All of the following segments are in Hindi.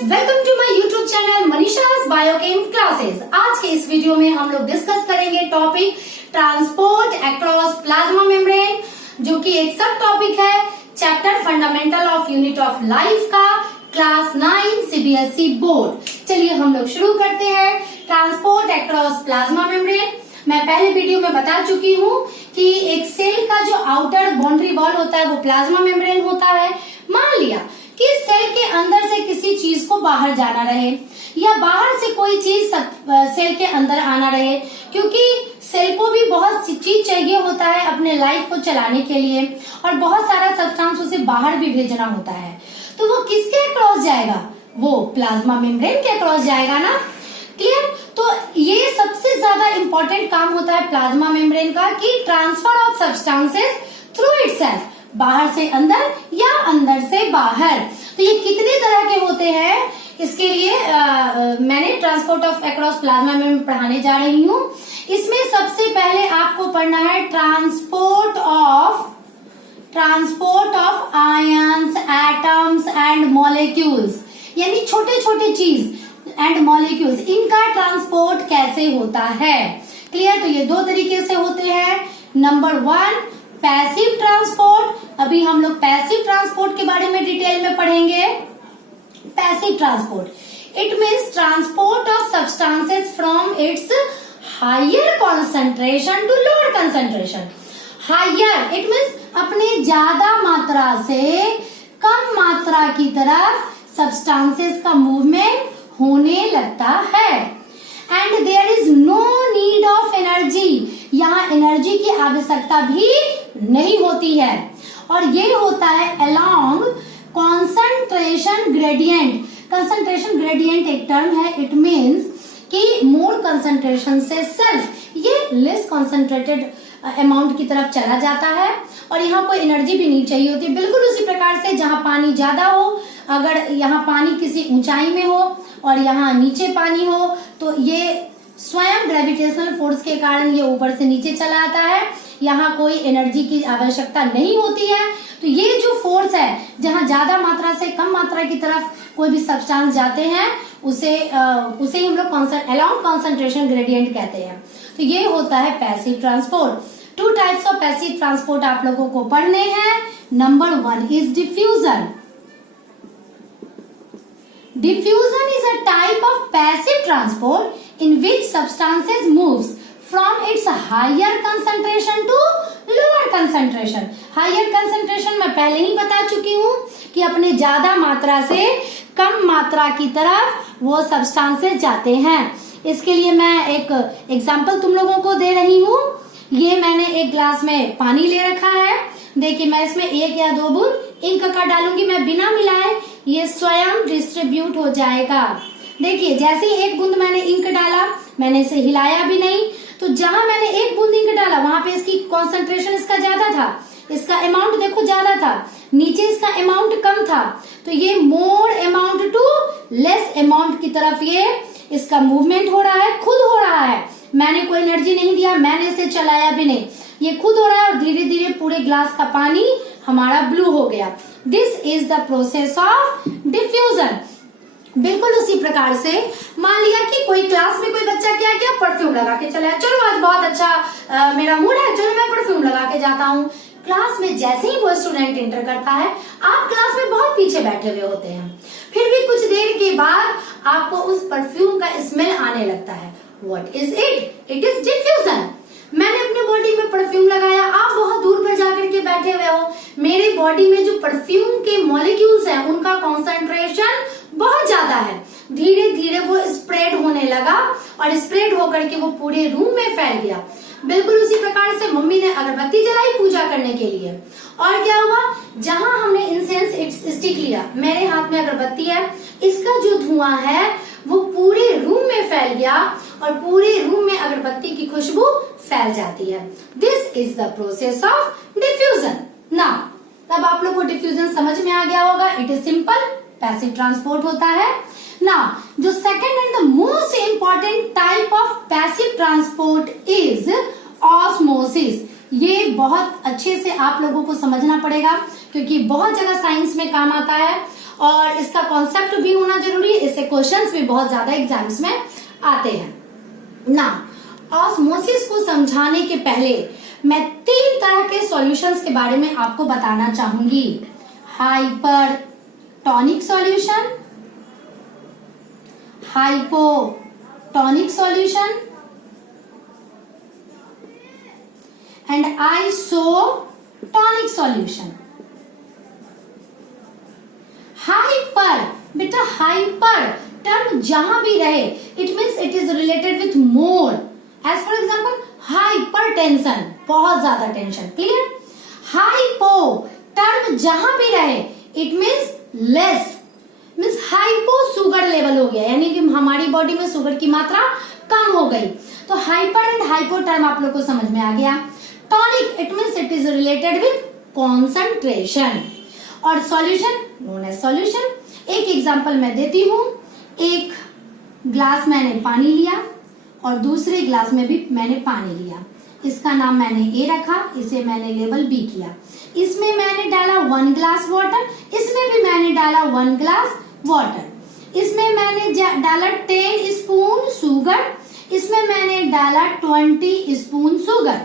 Welcome to my YouTube channel Manisha's biochem classes. आज के इस वीडियो में हम लोग डिस्कस करेंगे topic transport across plasma membrane, जो कि एक सब टॉपिक है chapter fundamental of unit of life का, क्लास 9 सीबीएसई बोर्ड। चलिए हम लोग शुरू करते हैं। ट्रांसपोर्ट अक्रॉस प्लाज्मा मेम्ब्रेन, मैं पहले वीडियो में बता चुकी हूँ कि एक सेल का जो आउटर बाउंड्री वॉल होता है वो प्लाज्मा मेम्ब्रेन होता है। मान लिया कि सेल के अंदर से किसी चीज को बाहर जाना रहे या बाहर से कोई चीज सेल के अंदर आना रहे, क्योंकि सेल को भी बहुत सी चीज चाहिए होता है अपने लाइफ को चलाने के लिए और बहुत सारा सब्सटेंस उसे बाहर भी भेजना होता है। तो वो किसके अक्रॉस जाएगा? वो प्लाज्मा मेम्ब्रेन के अक्रॉस जाएगा ना। क्लियर? तो ये सबसे ज्यादा इम्पोर्टेंट काम होता है प्लाज्मा मेम्ब्रेन का कि transfer of substances through itself, बाहर से अंदर या अंदर से बाहर। तो ये कितने तरह के होते हैं, इसके लिए मैंने transport of across plasma membrane पढ़ाने जा रही हूँ। इसमें सबसे पहले आपको पढ़ना है transport of ions, atoms and molecules, यानी छोटे छोटे चीज एंड मॉलिक्यूल्स, इनका ट्रांसपोर्ट कैसे होता है। क्लियर? तो ये दो तरीके से होते हैं। Number 1 passive transport. अभी हम लोग पैसिव ट्रांसपोर्ट के बारे में डिटेल में पढ़ेंगे। Passive transport, it means transport of substances from its higher concentration to lower concentration. Higher it means अपने ज्यादा मात्रा से कम मात्रा की तरफ सब्सटेंसेस का मूवमेंट होने लगता है। And there is no need of energy, यहाँ एनर्जी की आवश्यकता भी नहीं होती है। और ये होता है along concentration gradient. Concentration gradient एक टर्म है, इट मीन्स कि मोर कंसंट्रेशन से सेल्फ ये लेस कॉन्सेंट्रेटेड अमाउंट की तरफ चला जाता है और यहाँ कोई एनर्जी भी नहीं चाहिए होती। बिल्कुल उसी प्रकार से जहाँ पानी ज्यादा हो, अगर यहाँ पानी किसी ऊंचाई में हो और यहाँ नीचे पानी हो, तो ये स्वयं ग्रेविटेशनल फोर्स के कारण ये ऊपर से नीचे चला आता है। यहाँ कोई एनर्जी की आवश्यकता नहीं होती है। तो ये जो फोर्स है, जहाँ ज्यादा मात्रा से कम मात्रा की तरफ कोई भी सब्सटेंस जाते हैं, उसे ही हम लोग अलोंग कॉन्सेंट्रेशन ग्रेडियंट कहते हैं। तो ये होता है passive transport. 2 types of passive transport आप लोगों को पढ़ने हैं। Number 1 is diffusion. Diffusion is a type of passive transport in which substances moves from its higher concentration to lower concentration. Higher concentration मैं पहले ही बता चुकी हूँ कि अपने ज्यादा मात्रा से कम मात्रा की तरफ वो substances जाते हैं। इसके लिए मैं एक एग्जाम्पल तुम लोगों को दे रही हूँ। ये मैंने एक ग्लास में पानी ले रखा है। देखिए मैं इसमें 1 या 2 बूंद इंक का डालूंगी, मैं बिना मिलाए, ये स्वयं डिस्ट्रीब्यूट हो जाएगा। देखिए जैसे ही 1 बूंद मैंने इंक डाला, मैंने इसे हिलाया भी नहीं, तो जहां मैंने 1 बूंद इंक डाला वहां पे इसकी कॉन्सेंट्रेशन इसका ज्यादा था, इसका अमाउंट देखो ज्यादा था, नीचे इसका अमाउंट कम था। तो ये more amount to less amount की तरफ ये इसका मूवमेंट हो रहा है, खुद हो रहा है। मैंने कोई एनर्जी नहीं दिया, मैंने इसे चलाया भी नहीं, ये खुद हो रहा है और धीरे धीरे पूरे ग्लास का पानी हमारा ब्लू हो गया। This is the process of diffusion. बिल्कुल उसी प्रकार से मान लिया कि कोई क्लास में कोई बच्चा क्या किया, परफ्यूम लगा के चला, चलो आज बहुत अच्छा मेरा मूड है, चलो मैं परफ्यूम लगा के जाता हूँ। क्लास में जैसे ही वो स्टूडेंट एंटर करता है, आप क्लास में बहुत पीछे बैठे हुए होते हैं, फिर भी कुछ देर के बाद आपको उस परफ्यूम का स्मेल आने लगता है। What is it? It is diffusion. मैंने अपने बॉडी में परफ्यूम लगाया, आप बहुत दूर पर जाकर के बैठे हुए हो, मेरे बॉडी में जो परफ्यूम के मॉलिक्यूल्स हैं उनका कॉन्सेंट्रेशन बहुत ज्यादा है, धीरे धीरे वो स्प्रेड होने लगा और स्प्रेड होकर के वो पूरे रूम में फैल गया। बिल्कुल उसी प्रकार से मम्मी ने अगरबत्ती जलाई पूजा करने के लिए, और क्या हुआ, जहां हमने इंसेंस स्टिक लिया, मेरे हाथ में अगरबत्ती है, इसका जो धुआं है वो पूरे रूम में फैल गया और पूरे रूम में अगरबत्ती की खुशबू फैल जाती है। This is the process of diffusion. ना तब आप लोग को डिफ्यूजन समझ में आ गया होगा। It is simple, passive transport होता है ना। जो second and the most important type of passive transport is osmosis. ये बहुत अच्छे से आप लोगों को समझना पड़ेगा क्योंकि बहुत जगह साइंस में काम आता है। और इसका कॉन्सेप्ट भी होना जरूरी है, इससे क्वेश्चंस भी बहुत ज्यादा एग्जाम्स में आते हैं ना। ऑस्मोसिस को समझाने के पहले मैं 3 तरह के सॉल्यूशंस के बारे में आपको बताना चाहूंगी। Hypertonic solution, hypotonic solution and isotonic solution. Hyper, बेटा हाइपर टर्म जहां भी रहे it means it is related with more. As for example hypertension, बहुत ज्यादा टेंशन, क्लियर। हाइपो टर्म जहां भी रहे it means less, means hypo sugar level हो गया, यानी कि हमारी बॉडी में शुगर की मात्रा कम हो गई। तो हाइपर एंड हाइपो टर्म आप लोग को समझ में आ गया। Tonic it means it is related with concentration, और सॉल्यूशन नोन एज सॉल्यूशन। एक एग्जांपल मैं देती हूं, एक ग्लास मैंने पानी लिया और दूसरे ग्लास में भी मैंने पानी लिया, इसका नाम मैंने ए रखा, इसे मैंने लेबल बी किया। इसमें मैंने डाला 1 ग्लास वाटर, इसमें भी मैंने डाला 1 ग्लास वाटर। इसमें मैंने डाला 10 स्पून शुगर, इसमें मैंने डाला 20 स्पून शुगर।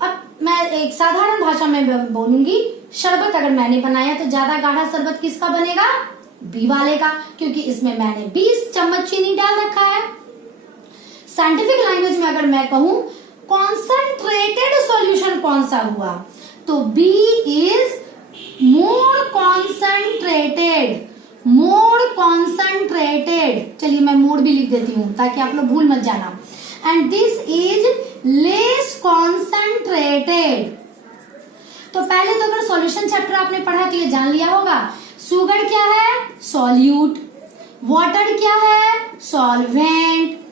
अब मैं एक साधारण भाषा में बोलूंगी, शरबत अगर मैंने बनाया तो ज्यादा गाढ़ा शरबत किसका बनेगा? बी वाले का, क्योंकि इसमें मैंने 20 चम्मच चीनी डाल रखा है। साइंटिफिक लैंग्वेज में अगर मैं कहूं कॉन्सेंट्रेटेड सॉल्यूशन कौन सा हुआ, तो B is more concentrated, more concentrated. चलिए मैं मोर भी लिख देती हूँ ताकि आप लोग भूल मत जाना। And this is less concentrated. तो पहले तो अगर सॉल्यूशन चैप्टर आपने पढ़ा तो ये जान लिया होगा, शुगर क्या है? सॉल्यूट। वाटर क्या है? सॉल्वेंट।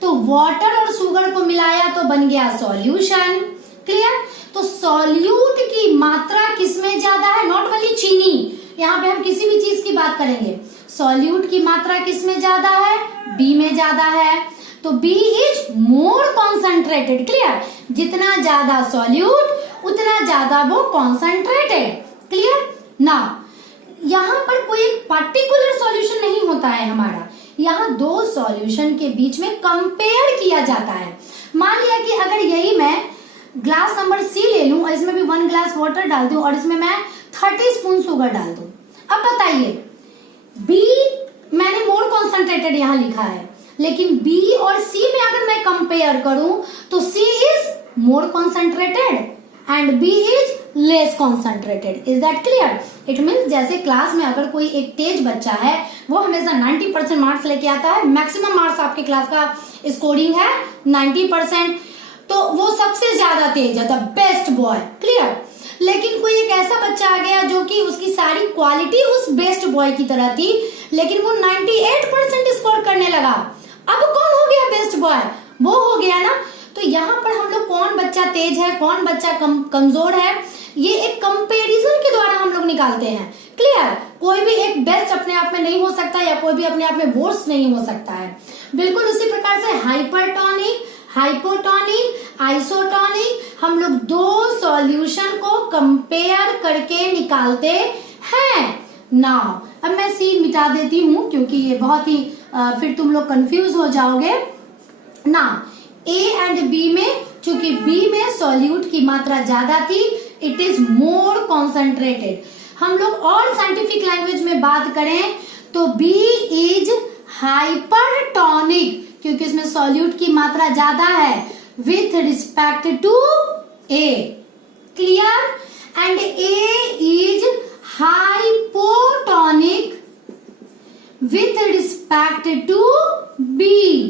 तो वाटर और शुगर को मिलाया तो बन गया सॉल्यूशन, क्लियर। तो सॉल्यूट की मात्रा किसमें ज्यादा है? नॉट ओनली चीनी, यहाँ पे हम किसी भी चीज की बात करेंगे, सॉल्यूट की मात्रा किसमें ज्यादा है? बी में ज्यादा है। तो B is more concentrated, clear. जितना ज्यादा सॉल्यूट उतना ज्यादा वो कॉन्सेंट्रेटेड, क्लियर ना। यहाँ पर कोई एक पर्टिकुलर सॉल्यूशन नहीं होता है हमारा, यहाँ 2 सॉल्यूशन के बीच में कंपेयर किया जाता है। मान लिया कि अगर यही मैं ग्लास नंबर सी ले लूं और इसमें भी 1 ग्लास वाटर डाल दूं और इसमें मैं 30 स्पून शुगर डाल दूं, अब बताइए बी मैंने मोर कॉन्सेंट्रेटेड यहाँ लिखा है, लेकिन बी और सी में अगर मैं कंपेयर करूं तो C is more concentrated and B is less concentrated. Is that clear? It means जैसे क्लास में अगर कोई एक तेज बच्चा है वो हमेशा 90% मार्क्स लेके आता है, मैक्सिमम मार्क्स आपके क्लास का स्कोरिंग है 90%, तो वो सबसे ज्यादा तेज है, द बेस्ट बॉय, क्लियर। लेकिन कोई एक ऐसा बच्चा आ गया जो कि उसकी सारी क्वालिटी उस बेस्ट बॉय की तरह थी, लेकिन वो 98% स्कोर करने लगा, अब कौन हो गया बेस्ट बॉय? वो हो गया ना। तो यहाँ पर हम लोग कौन बच्चा तेज है, कौन बच्चा कमजोर है, ये एक कंपैरिजन के द्वारा हम लोग निकालते हैं, क्लियर। कोई भी एक बेस्ट अपने आप में नहीं हो सकता या कोई भी अपने आप में वर्स्ट नहीं हो सकता है। बिल्कुल उसी प्रकार से हाइपरटोनिक, हाइपोटोनिक, आइसोटोनिक, हम लोग 2 सॉल्यूशन को कंपेयर करके निकालते हैं ना। अब मैं सी मिटा देती हूँ क्योंकि ये बहुत ही फिर तुम लोग कंफ्यूज हो जाओगे ना। ए एंड बी में, चूंकि बी में सॉल्यूट की मात्रा ज्यादा थी, इट इज मोर कॉन्सेंट्रेटेड। हम लोग और साइंटिफिक लैंग्वेज में बात करें तो बी इज हाइपरटोनिक, क्योंकि इसमें सॉल्यूट की मात्रा ज्यादा है with respect to A, clear. And A is hypotonic with respect to B,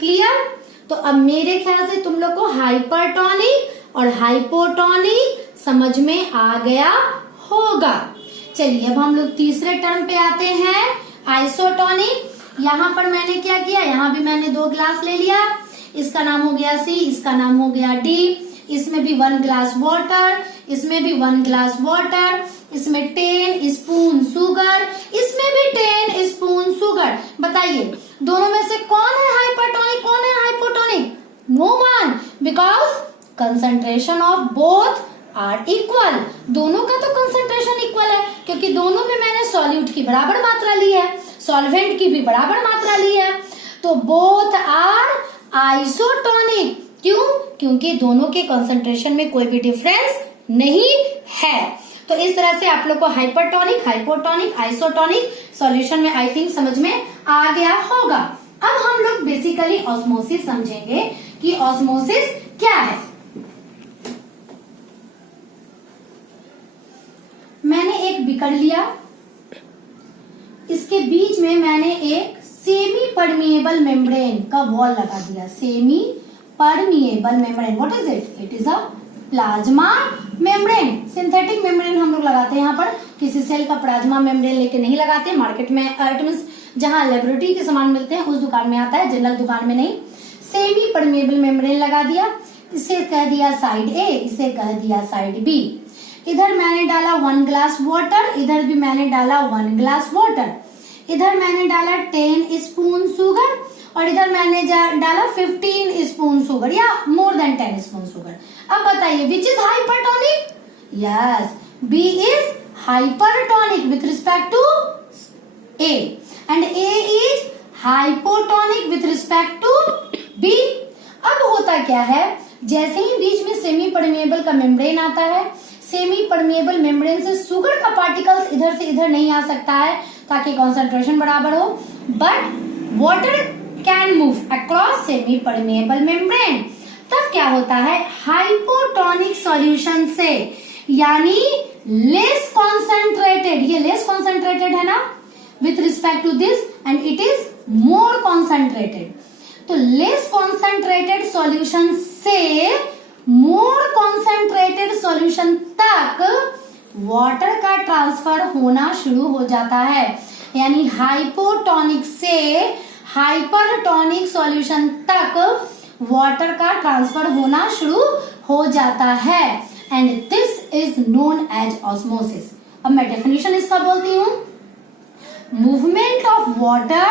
clear. तो अब मेरे ख्याल से तुम लोग को हाइपरटोनिक और हाइपोटोनिक समझ में आ गया होगा। चलिए अब हम लोग तीसरे टर्म पे आते हैं, आइसोटोनिक। यहाँ पर मैंने क्या किया, यहाँ भी मैंने 2 ग्लास ले लिया, इसका नाम हो गया सी, इसका नाम हो गया डी। इसमें भी 1 ग्लास वाटर, इसमें भी 1 ग्लास वाटर, इसमें 10 स्पून शुगर, इसमें भी 10 स्पून शुगर। बताइए दोनों में से कौन है हाइपरटोनिक, कौन है hypotonic? No one, because concentration of both are equal. दोनों का तो कंसंट्रेशन इक्वल है, क्योंकि दोनों में मैंने सॉल्यूट की बराबर मात्रा ली है, सॉल्वेंट की भी बराबर मात्रा ली है, तो बोथ आर आइसोटोनिक। क्यों? क्योंकि दोनों के कंसंट्रेशन में कोई भी डिफरेंस नहीं है। तो इस तरह से आप लोग को हाइपरटोनिक, हाइपोटोनिक, आइसोटोनिक सॉल्यूशन में आई थिंक समझ में आ गया होगा। अब हम लोग बेसिकली ऑस्मोसिस समझेंगे कि ऑस्मोसिस क्या है। मैंने एक बीकर लिया, इसके बीच में मैंने एक सेमी परमिएबल मेम्ब्रेन का वॉल लगा दिया। Semi permeable membrane, what is it? It is a plasma membrane. Synthetic membrane हम लोग लगाते हैं, यहाँ पर किसी सेल का प्लाज्मा मेम्ब्रेन लेके नहीं लगाते। मार्केट में इट मींस जहाँ लेबोरेटरी के सामान मिलते हैं उस दुकान में आता है, जनरल दुकान में नहीं। सेमी परमिएबल मेम्ब्रेन लगा दिया, इसे कह दिया साइड ए, इसे कह दिया साइड बी। इधर मैंने डाला 1 ग्लास वाटर, इधर भी मैंने डाला 1 ग्लास वाटर। इधर मैंने डाला 10 स्पून शुगर और इधर मैंने डाला 15 स्पून शुगर या मोर देन 10 स्पून शुगर। अब बताइए which is hypertonic? Yes, B is hypertonic with respect to A and A is hypotonic with respect to B. अब होता क्या है, जैसे ही बीच में सेमी परमिएबल का मेम्ब्रेन आता है, सेमी परमिएबल मेम्ब्रेन से शुगर का पार्टिकल्स इधर से इधर नहीं आ सकता है ताकि कंसंट्रेशन बराबर हो, but water can move across semi permeable membrane. तब क्या होता है, हाइपोटोनिक सॉल्यूशन से, यानी लेस कॉन्सेंट्रेटेड, ये लेस कॉन्सेंट्रेटेड है ना with respect to this and it is more concentrated. तो लेस कॉन्सेंट्रेटेड सॉल्यूशन से मोर कॉन्सेंट्रेटेड सॉल्यूशन तक वाटर का ट्रांसफर होना शुरू हो जाता है, यानी हाइपोटोनिक से हाइपरटोनिक सॉल्यूशन तक वाटर का ट्रांसफर होना शुरू हो जाता है and this is known as osmosis. अब मैं डेफिनेशन इसका बोलती हूं, movement of water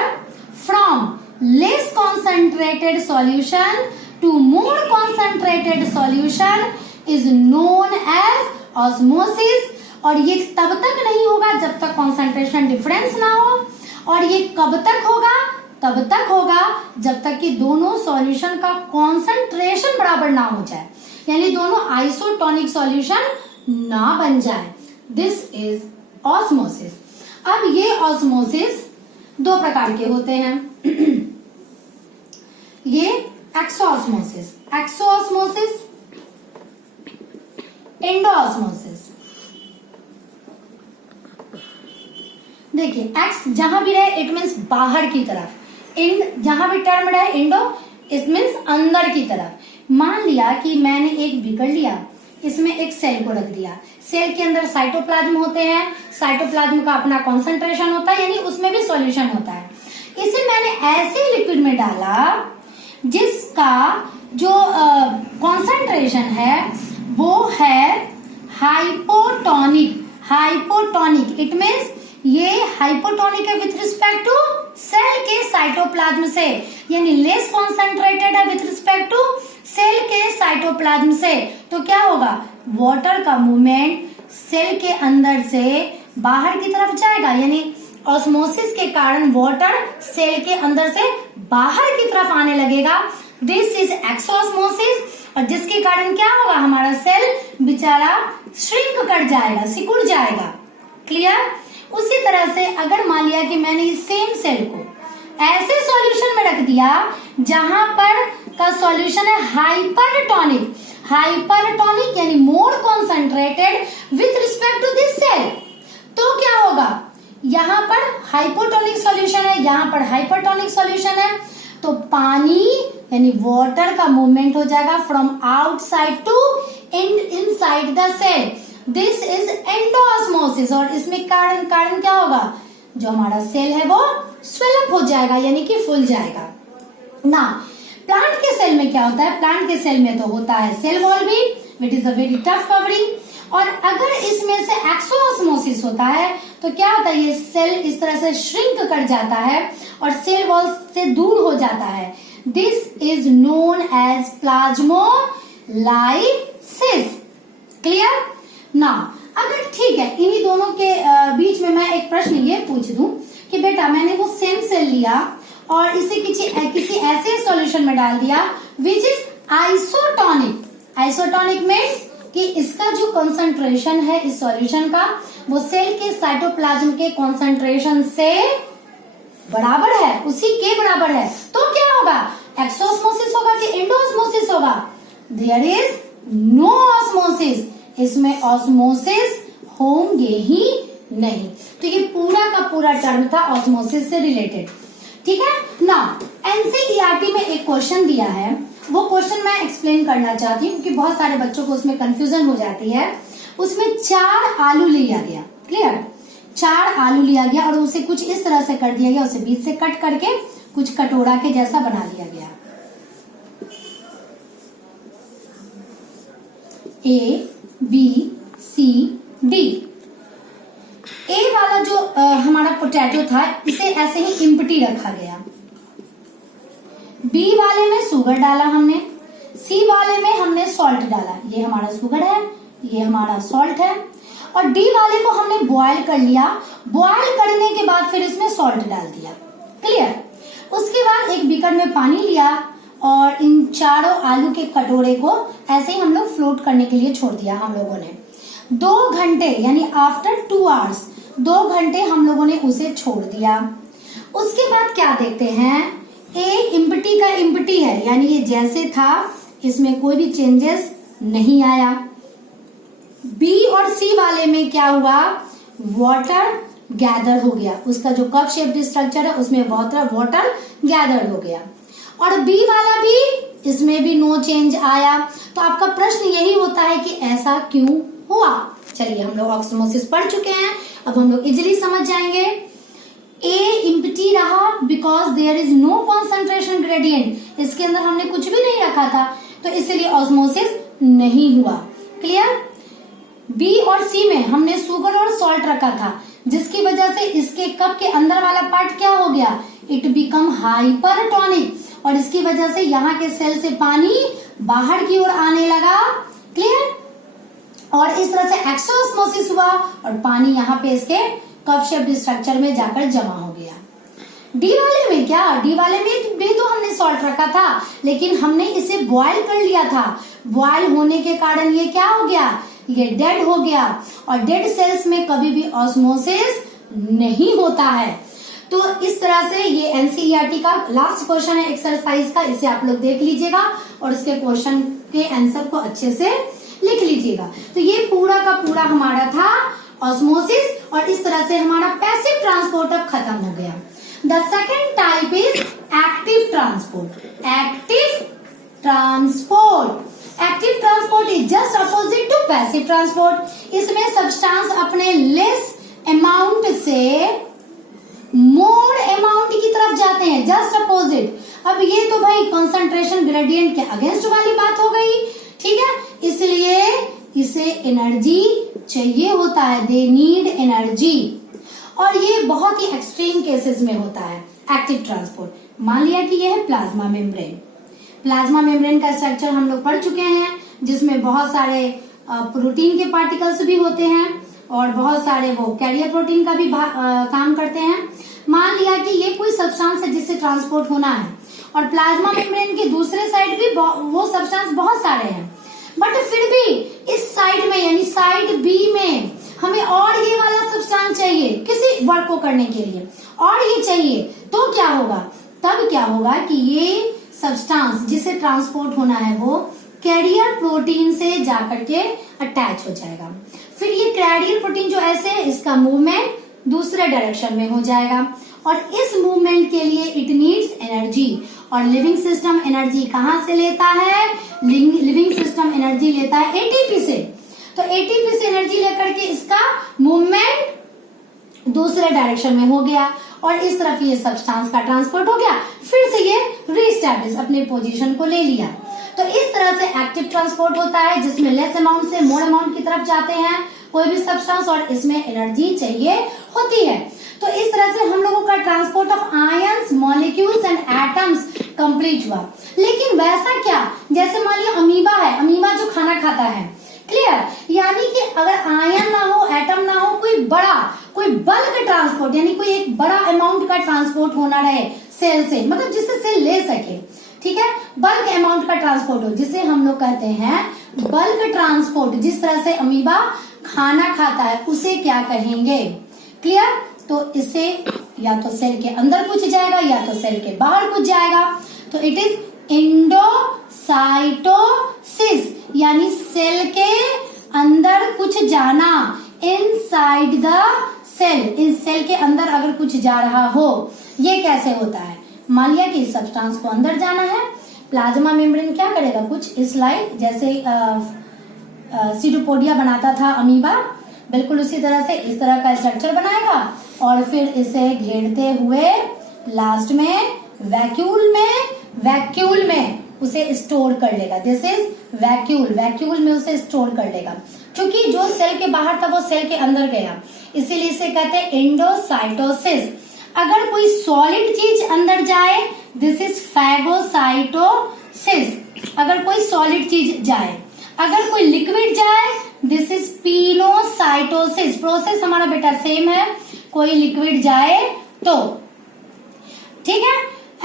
from less concentrated solution to more concentrated solution is known as osmosis। और ये तब तक नहीं होगा जब तक concentration difference ना हो, और ये कब तक होगा? तब तक होगा जब तक कि दोनों solution का concentration बराबर ना हो जाए, यानी दोनों isotonic solution ना बन जाए। This is osmosis। अब ये osmosis दो प्रकार के होते हैं। ये एक्सोऑस्मोसिस, एक्सोऑस्मोसिस, एंडोऑस्मोसिस। देखिए एक्स जहां भी रहे इट मीन्स बाहर की तरफ, एंड जहां भी टर्म रहे एंडो इट मीन्स अंदर की तरफ। मान लिया कि मैंने एक बीकर लिया, इसमें एक सेल को रख दिया, सेल के अंदर साइटोप्लाज्म होते हैं, साइटोप्लाज्म का अपना कॉन्सेंट्रेशन होता है, यानी उसमें भी सॉल्यूशन होता है। इसे मैंने ऐसे लिक्विड में डाला जिसका जो कॉन्सेंट्रेशन है वो है हाइपोटोनिक। हाइपोटोनिक इट मीन्स ये हाइपोटोनिक है विथ रिस्पेक्ट टू सेल के साइटोप्लाज्म से, यानी लेस कॉन्सेंट्रेटेड है विथ रिस्पेक्ट टू सेल के साइटोप्लाज्म से। तो क्या होगा, वाटर का मूवमेंट सेल के अंदर से बाहर की तरफ जाएगा, यानी ऑस्मोसिस के कारण वाटर सेल के अंदर से बाहर की तरफ आने लगेगा। दिस इज एक्सोऑस्मोसिस, और जिसके कारण क्या होगा, हमारा सेल बेचारा श्रिंक कर जाएगा, सिकुड़ जाएगा। क्लियर? उसी तरह से अगर मान लिया कि मैंने इस सेम सेल को ऐसे सॉल्यूशन में रख दिया जहां पर का सॉल्यूशन है हाइपरटोनिक, हाइपरटोनिक यानी more concentrated with respect to this cell, तो क्या होगा, यहाँ पर हाइपोटोनिक सॉल्यूशन है, यहाँ पर हाइपरटोनिक सॉल्यूशन है, तो पानी यानी वाटर का मूवमेंट हो जाएगा from outside to inside the cell. This is endosmosis. और इसमें कारण क्या होगा, जो हमारा सेल है वो स्वेल अप हो जाएगा, यानी कि फूल जाएगा ना। प्लांट के सेल में क्या होता है, प्लांट के सेल में तो होता है सेल वॉल भी, which is a very tough covering. और अगर इसमें से एक्सोऑस्मोसिस होता है तो क्या होता है, ये सेल इस तरह से श्रिंक कर जाता है और सेल वॉल से दूर हो जाता है। This is known as plasmolysis. Clear? Now अगर ठीक है इन्हीं दोनों के बीच में मैं एक प्रश्न ये पूछ दूं कि बेटा मैंने वो सेम सेल लिया और इसे किसी ऐसे सॉल्यूशन में डाल दिया which is isotonic. Isotonic means कि इसका जो कंसंट्रेशन है इस सॉल्यूशन का वो सेल के साइटोप्लाज्म के कंसंट्रेशन से बराबर है, उसी के बराबर है, तो क्या होगा? एक्सोस्मोसिस होगा कि एंडोस्मोसिस होगा? देयर इज नो ऑस्मोसिस, इसमें ऑस्मोसिस होंगे ही नहीं। तो ये पूरा का पूरा टर्म था ऑस्मोसिस से रिलेटेड। ठीक है ना। एनसीईआरटी में एक क्वेश्चन दिया है, वो क्वेश्चन मैं एक्सप्लेन करना चाहती हूँ क्योंकि बहुत सारे बच्चों को उसमें कंफ्यूजन हो जाती है। उसमें 4 आलू लिया गया, क्लियर, 4 आलू लिया गया और उसे कुछ इस तरह से कर दिया गया, उसे बीच से कट करके कुछ कटोरा के जैसा बना लिया गया। A B C D. ए वाला जो हमारा पोटैटो था इसे ऐसे ही इम्पटी रखा गया। बी वाले में शुगर डाला हमने, सी वाले में हमने सॉल्ट डाला, ये हमारा शुगर है, ये हमारा सॉल्ट है, और डी वाले को हमने बॉयल कर लिया। बॉयल करने के बाद फिर इसमें सॉल्ट डाल दिया, क्लियर। उसके बाद एक बीकर में पानी लिया और इन चारों आलू के कटोरे को ऐसे ही हम लोग फ्लोट करने के लिए छोड़ दिया हम लोगों ने। 2 घंटे यानी आफ्टर 2 आवर्स, 2 घंटे हम लोगों ने उसे छोड़ दिया। उसके बाद क्या देखते हैं, ए इम्पटी का इम्पटी है यानी ये जैसे था, इसमें कोई भी चेंजेस नहीं आया। बी और सी वाले में क्या हुआ, वाटर गैदर हो गया, उसका जो कप शेप्ड स्ट्रक्चर है उसमें वाटर गैदर हो गया। और बी वाला भी, इसमें भी नो चेंज आया। तो आपका प्रश्न यही होता है कि ऐसा क्यों हुआ। चलिए हम लोग ऑस्मोसिस पढ़ चुके हैं, अब हम लोग इजिली समझ जाएंगे। ए इम्पटी रहा because there is no concentration gradient, इसके अंदर हमने कुछ भी नहीं रखा था तो इसलिए ऑस्मोसिस नहीं हुआ, क्लियर। बी और सी में हमने शुगर और सॉल्ट रखा था जिसकी वजह से इसके कप के अंदर वाला पार्ट क्या हो गया, इट बिकम हाइपरटोनिक, और इसकी वजह से यहाँ के सेल से पानी बाहर की ओर आने लगा, क्लियर। और इस तरह से एक्सोस्मोसिस हुआ और पानी यहाँ पे इसके कप शेप्ड स्ट्रक्चर में जाकर जमा हो गया। डी वाले में क्या, डी वाले में भी तो हमने सॉल्ट रखा था लेकिन हमने इसे बॉयल कर लिया था। बॉयल होने के कारण ये क्या हो गया, ये डेड हो गया, और डेड सेल्स में कभी भी ऑस्मोसिस नहीं होता है। तो इस तरह से ये एनसीईआरटी का लास्ट क्वेश्चन है एक्सरसाइज का, इसे आप लोग देख लीजिएगा और इसके क्वेश्चन के आंसर को अच्छे से लिख लीजिएगा। तो ये पूरा का पूरा हमारा था ऑस्मोसिस, और इस तरह से हमारा पैसिव ट्रांसपोर्ट अब खत्म हो गया। The second type is active transport. Active transport, active transport is just opposite to passive transport. इसमें सब्सटेंस अपने लेस अमाउंट से मोर अमाउंट की तरफ जाते हैं, जस्ट अपोजिट। अब ये तो भाई कंसंट्रेशन ग्रेडियंट के अगेंस्ट वाली बात हो गई, ठीक है, इसलिए इसे एनर्जी चाहिए होता है, दे नीड एनर्जी, और ये बहुत ही एक्सट्रीम केसेस में होता है एक्टिव ट्रांसपोर्ट। मान लिया कि ये है प्लाज्मा मेम्ब्रेन। प्लाज्मा मेम्ब्रेन का स्ट्रक्चर हम लोग पढ़ चुके हैं जिसमें बहुत सारे प्रोटीन के पार्टिकल्स भी होते हैं और बहुत सारे वो कैरियर प्रोटीन का भी काम करते हैं। मान लिया कि ये कोई सब्सटेंस है जिससे ट्रांसपोर्ट होना है और प्लाज्मा मेम्ब्रेन के दूसरे साइड भी वो सब्सटेंस बहुत सारे हैं, बट फिर भी इस साइड में यानी साइड बी में हमें और ये वाला सब्सटेंस चाहिए किसी वर्क को करने के लिए, और ये चाहिए, तो क्या होगा, तब क्या होगा कि ये सब्सटेंस जिसे ट्रांसपोर्ट होना है वो कैरियर प्रोटीन से जाकर के अटैच हो जाएगा। फिर ये कैरियर प्रोटीन जो ऐसे है इसका मूवमेंट दूसरे डायरेक्शन में हो जाएगा, और इस मूवमेंट के लिए इट नीड्स एनर्जी, और लिविंग सिस्टम एनर्जी कहाँ से लेता है, लिविंग सिस्टम एनर्जी लेता है एटीपी से। तो एटीपी से एनर्जी लेकर के इसका मूवमेंट दूसरे डायरेक्शन में हो गया और इस तरफ ये सब्सटेंस का ट्रांसपोर्ट हो गया, फिर से ये रीस्टैब्लिश अपने पोजीशन को ले लिया। तो इस तरह से एक्टिव ट्रांसपोर्ट होता है जिसमें लेस अमाउंट से मोर अमाउंट की तरफ जाते हैं कोई भी सब्सटेंस और इसमें एनर्जी चाहिए होती है। तो इस तरह से हम लोगों का transport of ions, molecules and atoms complete हुआ। लेकिन वैसा क्या, जैसे मान लिया अमीबा है, अमीबा जो खाना खाता है, क्लियर? यानी कि अगर आयन ना हो, एटम ना हो, कोई बल्क ट्रांसपोर्ट यानी कोई एक बड़ा अमाउंट का ट्रांसपोर्ट होना रहे सेल से, मतलब जिससे सेल ले सके, ठीक है, बल्क अमाउंट का ट्रांसपोर्ट हो, जिसे हम लोग कहते हैं बल्क ट्रांसपोर्ट। जिस तरह से अमीबा खाना खाता है उसे क्या कहेंगे? क्लियर? तो इसे या तो सेल के अंदर कुछ जाएगा या तो सेल के बाहर कुछ जाएगा, तो इट इज एंडोसाइटोसिस, यानी सेल के अंदर कुछ जाना, इनसाइड द सेल, इस सेल के अंदर अगर कुछ जा रहा हो। ये कैसे होता है? मान लिया कि इस सब्सटेंस को अंदर जाना है, प्लाज्मा मेम्ब्रेन क्या करेगा, कुछ इस लाइक जैसे सीडोपोडिया बनाता था अमीबा, बिल्कुल उसी तरह से इस तरह का स्ट्रक्चर बनाएगा और फिर इसे घेरते हुए लास्ट में वैक्यूल में उसे स्टोर कर लेगा। दिस इज वैक्यूल में उसे स्टोर कर लेगा। क्योंकि जो सेल के बाहर था वो सेल के अंदर गया, इसीलिए इसे कहते हैं एंडोसाइटोसिस। अगर कोई सॉलिड चीज अंदर जाए, दिस इज फैगोसाइटोसिस, अगर कोई सॉलिड चीज जाए। अगर कोई लिक्विड जाए, दिस इज पिनोसाइटोसिस। प्रोसेस हमारा बेटा सेम है, कोई लिक्विड जाए तो, ठीक है।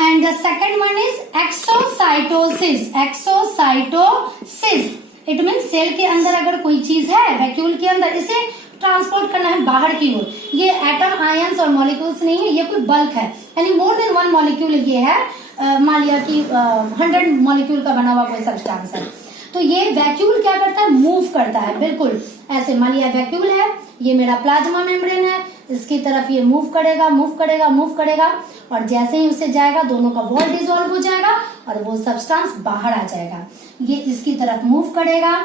And the second one is exocytosis. It mean cell के अंदर अगर कोई चीज है वैक्यूल के अंदर, इसे ट्रांसपोर्ट करना है बाहर की ओर। ये एटम, आयंस और मॉलिक्यूल्स नहीं है, ये कोई बल्क है, यानी मोर देन वन मॉलिक्यूल ये है। मान लिया कि 100 मॉलिक्यूल का बना हुआ कोई सब्सटेंस है, तो ये वैक्यूल क्या करता है, मूव करता है, बिल्कुल ऐसे। मान लिया वैक्यूल है, ये मेरा प्लाज्मा मेम्ब्रेन है, इसकी तरफ ये मूव करेगा और जैसे ही उसे जाएगा दोनों का वॉल डिसॉल्व हो जाएगा और वो सब्सटेंस बाहर आ जाएगा। ये इसकी तरफ मूव करेगा,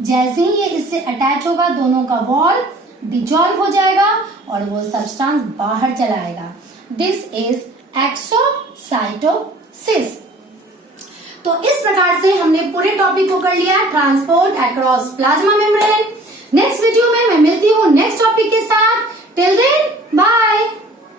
जैसे ही ये इससे अटैच होगा दोनों का वॉल डिसॉल्व हो जाएगा और वो सब्सटेंस बाहर चला आएगा। This is exocytosis. तो इस प्रकार से हमने पूरे टॉपिक को कर लिया, transport across plasma membrane. Next video में मैं मिलती